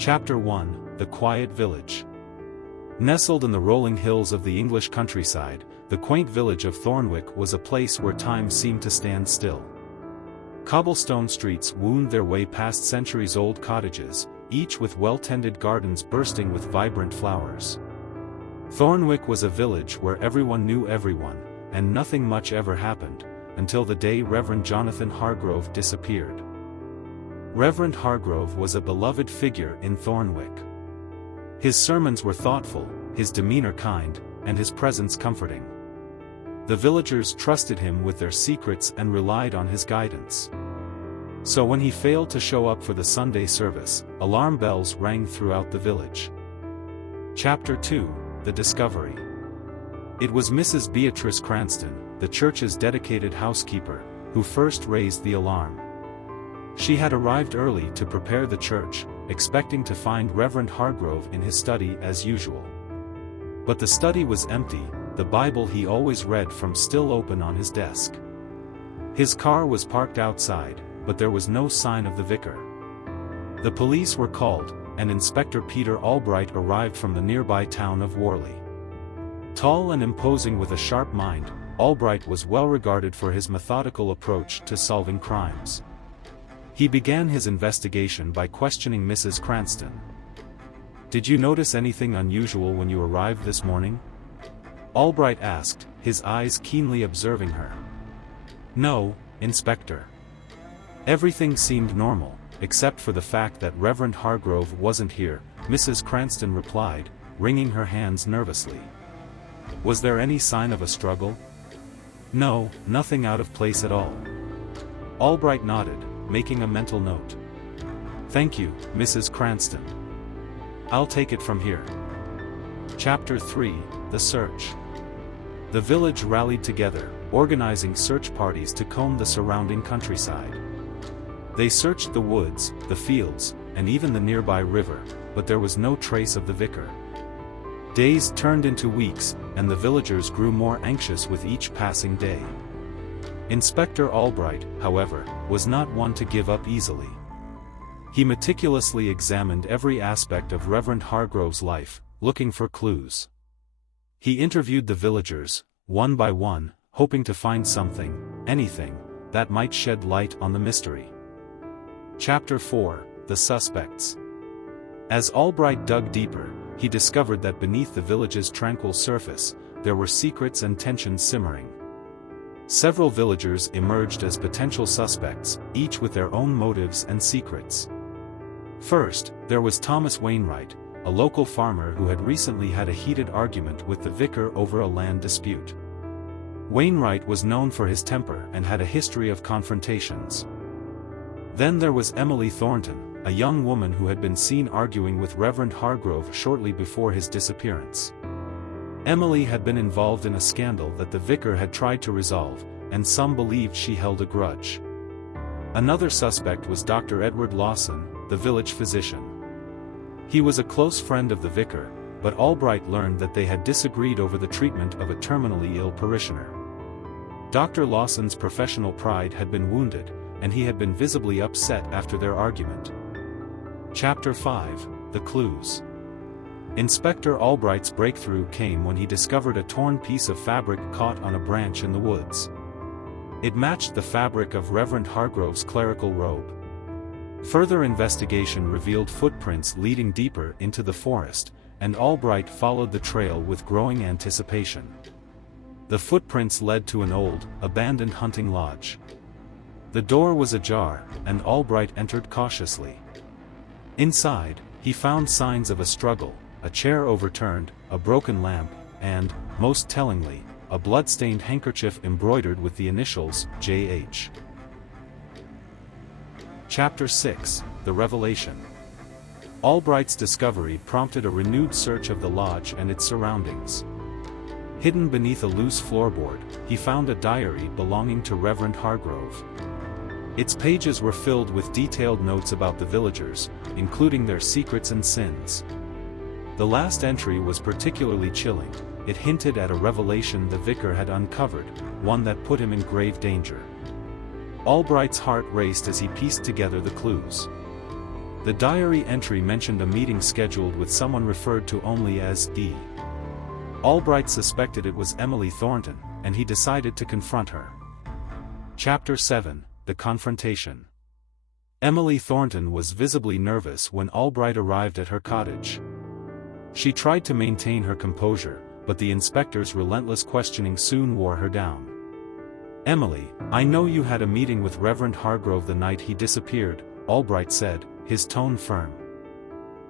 Chapter 1: The Quiet Village. Nestled in the rolling hills of the English countryside, the quaint village of Thornwick was a place where time seemed to stand still. Cobblestone streets wound their way past centuries-old cottages, each with well-tended gardens bursting with vibrant flowers. Thornwick was a village where everyone knew everyone, and nothing much ever happened, until the day Reverend Jonathan Hargrove disappeared. Reverend Hargrove was a beloved figure in Thornwick. His sermons were thoughtful, his demeanor kind, and his presence comforting. The villagers trusted him with their secrets and relied on his guidance. So when he failed to show up for the Sunday service, alarm bells rang throughout the village. Chapter 2: The Discovery. It was Mrs. Beatrice Cranston, the church's dedicated housekeeper, who first raised the alarm. She had arrived early to prepare the church, expecting to find Reverend Hargrove in his study as usual. But the study was empty, the Bible he always read from still open on his desk. His car was parked outside, but there was no sign of the vicar. The police were called, and Inspector Peter Albright arrived from the nearby town of Worley. Tall and imposing with a sharp mind, Albright was well regarded for his methodical approach to solving crimes. He began his investigation by questioning Mrs. Cranston. "Did you notice anything unusual when you arrived this morning?" Albright asked, his eyes keenly observing her. "No, Inspector. Everything seemed normal, except for the fact that Reverend Hargrove wasn't here," Mrs. Cranston replied, wringing her hands nervously. "Was there any sign of a struggle?" "No, nothing out of place at all." Albright nodded, making a mental note. "Thank you, Mrs. Cranston. I'll take it from here." Chapter 3: The Search. The village rallied together, organizing search parties to comb the surrounding countryside. They searched the woods, the fields, and even the nearby river, but there was no trace of the vicar. Days turned into weeks, and the villagers grew more anxious with each passing day. Inspector Albright, however, was not one to give up easily. He meticulously examined every aspect of Reverend Hargrove's life, looking for clues. He interviewed the villagers, one by one, hoping to find something, anything, that might shed light on the mystery. Chapter 4: The Suspects. As Albright dug deeper, he discovered that beneath the village's tranquil surface, there were secrets and tensions simmering. Several villagers emerged as potential suspects, each with their own motives and secrets. First, there was Thomas Wainwright, a local farmer who had recently had a heated argument with the vicar over a land dispute. Wainwright was known for his temper and had a history of confrontations. Then there was Emily Thornton, a young woman who had been seen arguing with Reverend Hargrove shortly before his disappearance. Emily had been involved in a scandal that the vicar had tried to resolve, and some believed she held a grudge. Another suspect was Dr. Edward Lawson, the village physician. He was a close friend of the vicar, but Albright learned that they had disagreed over the treatment of a terminally ill parishioner. Dr. Lawson's professional pride had been wounded, and he had been visibly upset after their argument. Chapter 5: The Clues. Inspector Albright's breakthrough came when he discovered a torn piece of fabric caught on a branch in the woods. It matched the fabric of Reverend Hargrove's clerical robe. Further investigation revealed footprints leading deeper into the forest, and Albright followed the trail with growing anticipation. The footprints led to an old, abandoned hunting lodge. The door was ajar, and Albright entered cautiously. Inside, he found signs of a struggle, a chair overturned, a broken lamp, and, most tellingly, a blood-stained handkerchief embroidered with the initials, J.H. Chapter 6: The Revelation. Albright's discovery prompted a renewed search of the lodge and its surroundings. Hidden beneath a loose floorboard, he found a diary belonging to Reverend Hargrove. Its pages were filled with detailed notes about the villagers, including their secrets and sins. The last entry was particularly chilling. It hinted at a revelation the vicar had uncovered, one that put him in grave danger. Albright's heart raced as he pieced together the clues. The diary entry mentioned a meeting scheduled with someone referred to only as D. Albright suspected it was Emily Thornton, and he decided to confront her. Chapter 7: The Confrontation. Emily Thornton was visibly nervous when Albright arrived at her cottage. She tried to maintain her composure, but the inspector's relentless questioning soon wore her down. "Emily, I know you had a meeting with Reverend Hargrove the night he disappeared," Albright said, his tone firm.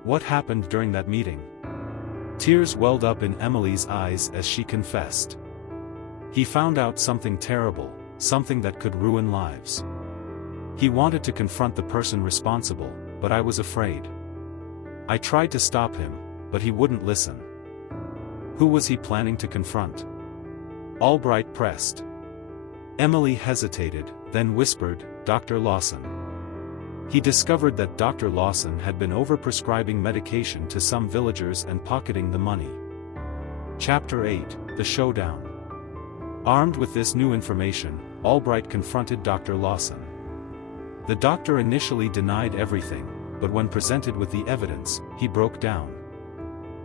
"What happened during that meeting?" Tears welled up in Emily's eyes as she confessed. "He found out something terrible, something that could ruin lives. He wanted to confront the person responsible, but I was afraid. I tried to stop him, but he wouldn't listen." "Who was he planning to confront?" Albright pressed. Emily hesitated, then whispered, "Dr. Lawson." He discovered that Dr. Lawson had been overprescribing medication to some villagers and pocketing the money. Chapter 8: The Showdown. Armed with this new information, Albright confronted Dr. Lawson. The doctor initially denied everything, but when presented with the evidence, he broke down.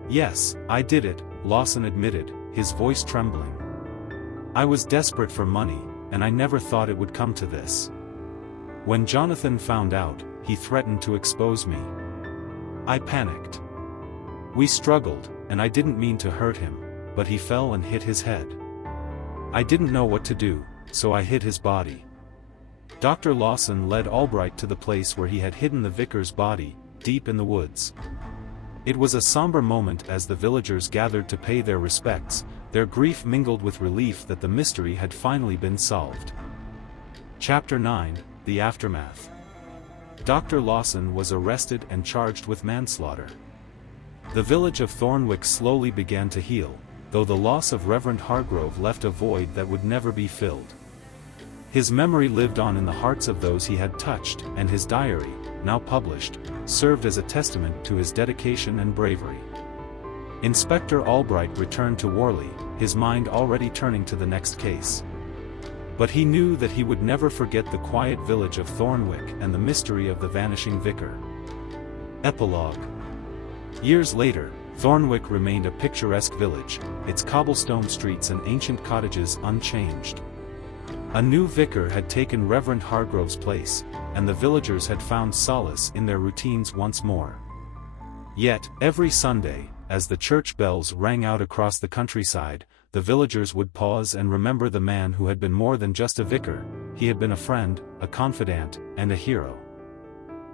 "Yes, I did it," Lawson admitted, his voice trembling. "I was desperate for money, and I never thought it would come to this. When Jonathan found out, he threatened to expose me. I panicked. We struggled, and I didn't mean to hurt him, but he fell and hit his head. I didn't know what to do, so I hid his body." Dr. Lawson led Albright to the place where he had hidden the vicar's body, deep in the woods. It was a somber moment as the villagers gathered to pay their respects, their grief mingled with relief that the mystery had finally been solved. Chapter 9: The Aftermath. Dr. Lawson was arrested and charged with manslaughter. The village of Thornwick slowly began to heal, though the loss of Reverend Hargrove left a void that would never be filled. His memory lived on in the hearts of those he had touched, and his diary, now published, served as a testament to his dedication and bravery. Inspector Albright returned to Worley, his mind already turning to the next case. But he knew that he would never forget the quiet village of Thornwick and the mystery of the Vanishing Vicar. Epilogue. Years later, Thornwick remained a picturesque village, its cobblestone streets and ancient cottages unchanged. A new vicar had taken Reverend Hargrove's place, and the villagers had found solace in their routines once more. Yet, every Sunday, as the church bells rang out across the countryside, the villagers would pause and remember the man who had been more than just a vicar. He had been a friend, a confidant, and a hero.